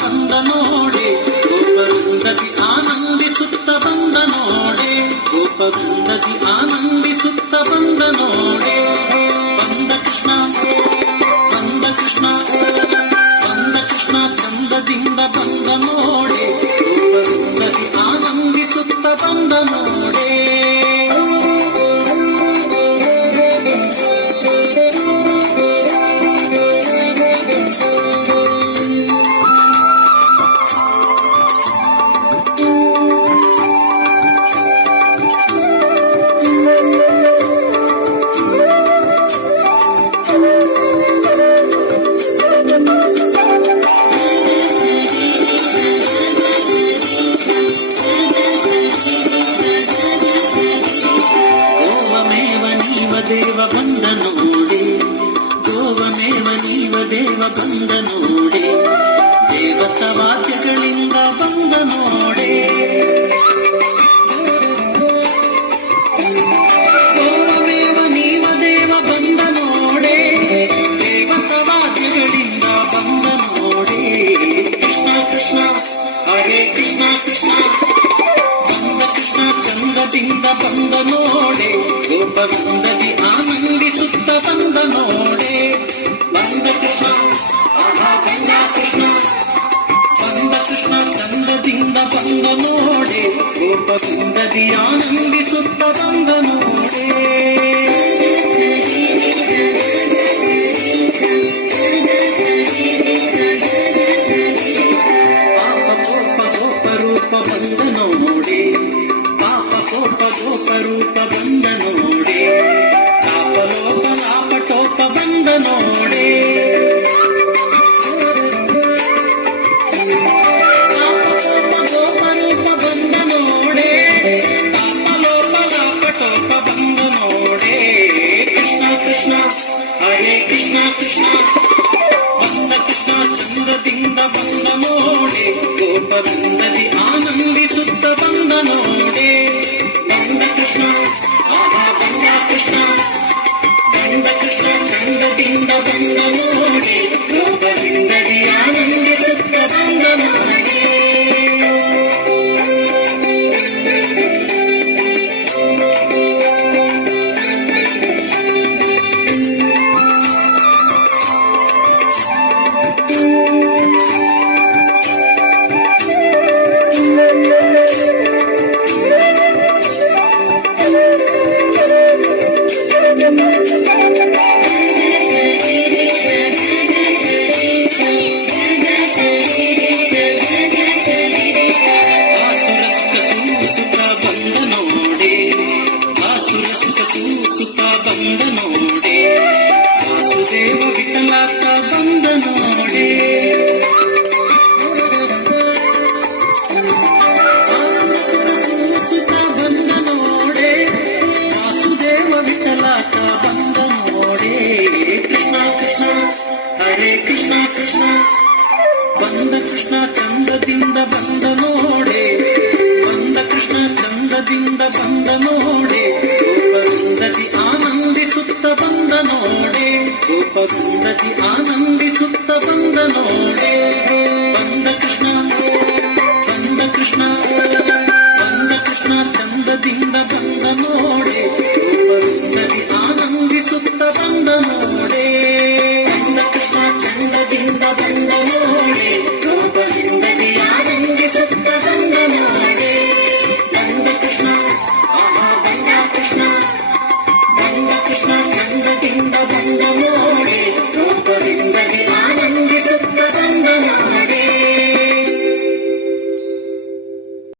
ಬಂದ ನೋಡೆ ಗೋಪವೃಂದದಿ ಆನಂದಿಸುತ್ತ ಬಂದ ನೋಡೆ ಗೋಪವೃಂದದಿ ಆನಂದಿಸುತ್ತ ಬಂದ ನೋಡೆ ಬಂದ ಕೃಷ್ಣ ಬಂದ ಕೃಷ್ಣ ಬಂದ ಕೃಷ್ಣ ಚಂದದಿಂದ ಬಂದ ನೋಡೆ ಗೋಪವೃಂದದಿ ಆನಂದಿಸುತ್ತ ಬಂದ ನೋಡೆ ದೇವ ಬಂದ ನೋಡೆ ಗೋವಮೇವ ನೀವ ದೇವ ಬಂದ ನೋಡೆ ದೇವತ ವಾದ್ಯಗಳಿಂದ ಬಂದ ನೋಡೆ ಗೋವಮೇವ ನೀವ ದೇವ ಬಂದ ನೋಡೆ ದೇವತ ವಾದ್ಯಗಳಿಂದ ಬಂದ ನೋಡೆ ಕೃಷ್ಣ ಕೃಷ್ಣ ಹರೇ ಕೃಷ್ಣ ಕೃಷ್ಣ ಬಂದ ಕೃಷ್ಣ ಚಂದದಿಂದ ಬಂದ ನೋಡೆ ಗೋಪವೃಂದದಿ ಆನಂದಿಸುತ್ತ ಬಂದ ನೋಡೆ ಬಂದ ಕೃಷ್ಣ ಆಹಾ ಬಂದ ಕೃಷ್ಣ ಬಂದ ಕೃಷ್ಣ ಚಂದದಿಂದ ಬಂದ ನೋಡೆ ಗೋಪವೃಂದದಿ ಆನಂದಿಸುತ್ತ ಬಂದ ನೋಡೆ ರೂಪ ಬಂದ ನೋಡೆ ಪಾಪ ಕೋಪ ಗೋಪ ರೂಪ ಬಂದ ನೋಡೆ ಲಾಪಲೋಪ ಲಾಪಟೋಪ ಬಂದ ನೋಡೆ ಲಾಪಕೋಪ ಗೋಪ ರೂಪ ಬಂದ ನೋಡೆ ಲಾಪಲೋಪ ಲಾಪಟೋಪ ಬಂದ ನೋಡೆ ಕೃಷ್ಣ ಕೃಷ್ಣ ಹರೇ ಕೃಷ್ಣ ಕೃಷ್ಣ ಬಂದ ಕೃಷ್ಣ ಚಂದದಿಂದ ಬಂದ ನೋಡೆ ಗೋಪವೃಂದದಿ ಆನಂದಿಸುತ್ತ ಬಂದ ನೋಡೆ ಬಂದ ಕೃಷ್ಣ ಆಹಾ ಬಂದ ಕೃಷ್ಣ ಬಂದ ಕೃಷ್ಣ ಚಂದದಿಂದ ಬಂದ ನೋಡೆ ಗೋಪವೃಂದದಿ ಆನಂದಿಸುತ್ತ ಬಂದ ನೋಡೆ ಸುತ ಬಂದ ನೋಡೆ ವಾಸುದೇವ ವಿಠಲಾತ ಬಂದ ನೋಡೆ ಸುತ ಬಂದ ನೋಡೆ ವಾಸುದೇವ ವಿಠಲಾತ ಬಂದ ನೋಡೆ ಕೃಷ್ಣ ಕೃಷ್ಣ ಹರೇ ಕೃಷ್ಣ ಕೃಷ್ಣ ಬಂದ ಕೃಷ್ಣ ಚಂದದಿಂದ ಬಂದ ನೋಡೆ ಬಂದ ಕೃಷ್ಣ ಚಂದದಿಂದ ಬಂದ ನೋಡೆ ಗೋಪವೃಂದದಿ ಆನಂದಿಸುತ್ತ ಬಂದ ನೋಡೆ ಗೋಪವೃಂದದಿ ಆನಂದಿಸುತ್ತ ಬಂದ ನೋಡೆ ಬಂದ ಕೃಷ್ಣ ಬಂದ ಕೃಷ್ಣ ಬಂದ ಕೃಷ್ಣ ಚಂದದಿಂದ ಬಂದ ನೋಡೆ ಗೋಪವೃಂದದಿ ಆನಂದಿಸುತ್ತ ಬಂದ ನೋಡೆ ಬಂದ ಕೃಷ್ಣ ಚಂದದಿಂದ ಬಂದ ನೋಡೆ ಗೋಪವೃಂದದಿ ಆನಂದಿಸುತ್ತ ಬಂದ ನೋಡೆ ಬಂದ ಕೃಷ್ಣ ಆಹಾ ಬಂದ ಕೃಷ್ಣ ಬಂದ ಕೃಷ್ಣ ಚಂದದಿಂದ ಬಂದ ನೋಡೆ ಗೋಪವೃಂದದಿ